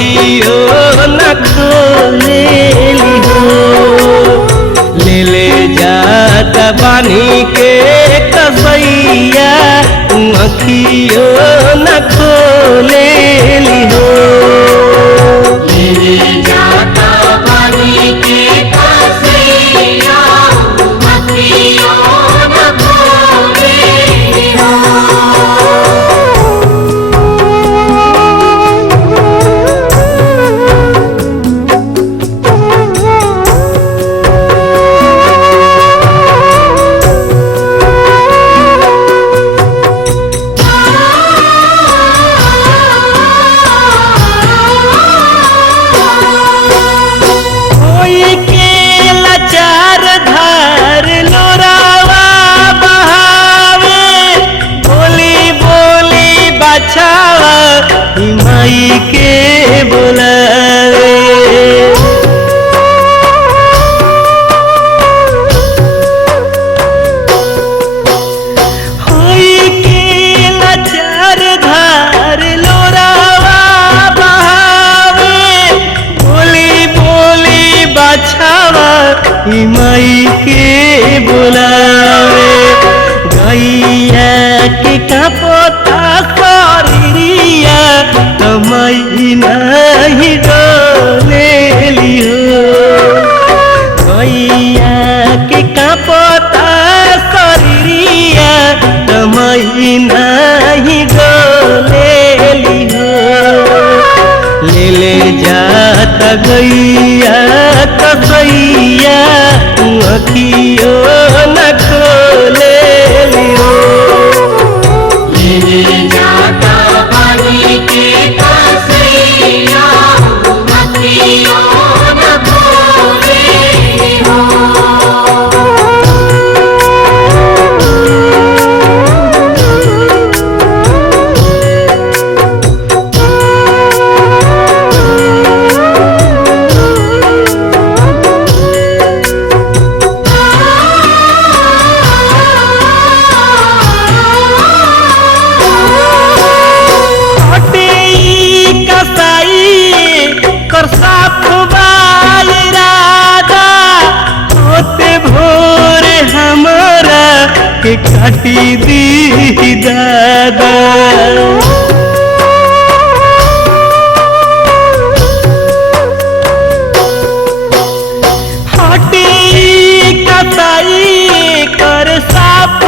अखियो न खोलेली हो। ले ले जाता बानी के कसैया अखियो न खोलेली हो। ले जाता बानी के कसैया अखियो न खोलेली हो। माई के बुलावे होई के लाचार धार लोरावा बहावे। बोली बोली बाछावा माई के बुलावे। गैया के कपोता शरीरिया तमई नहीं डोलेली हो। गैया के कपोता शरीरिया तमई नहीं डोलेली हो। ले ले जाता गैया कसैया अखियो न खोलेली हो। ले जाता बानी के कसैया अखियो न खोलेली हो। के काटी दी दादा हटी कताई कर साफ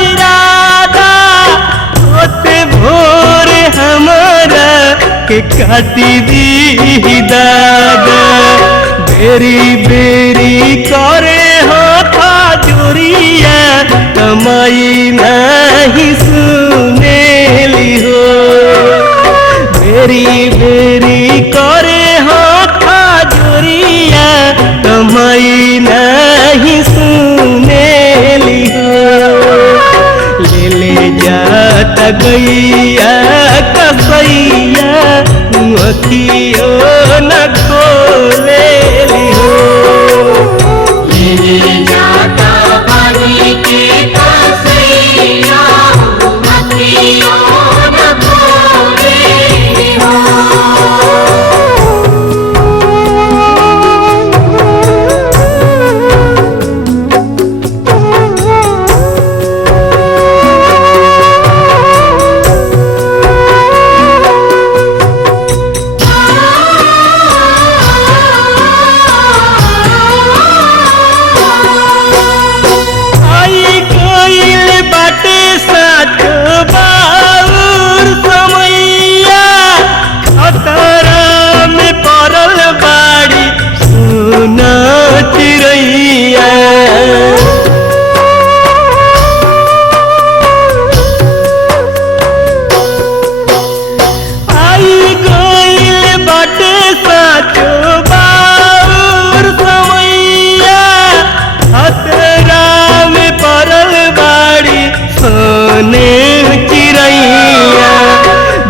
इरादा। होते भोर हमारा के काटी दी दादा। बेरी बेरी करे हाथा जोरिया कमाई नहीं सुनेली हो। बेरी बेरी करे हाथा जोरिया कमाई नहीं सुनेली हो। ले ले जाता गैया कसैया अखियो न खोलेली हो। ले जाता बानी के कसैया अखियो न खोलेली हो।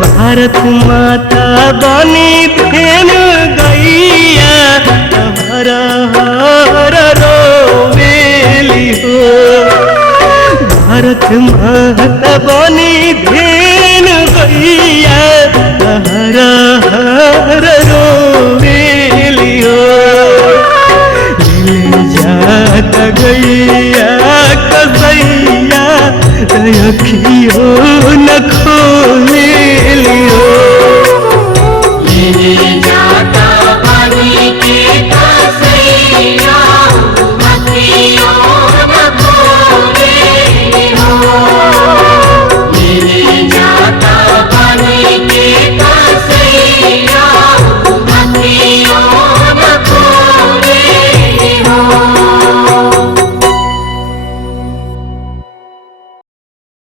भारत माता बनी धेनु गैया हर हर रोवेली हो। भारत माता बनी धेनु गैया हर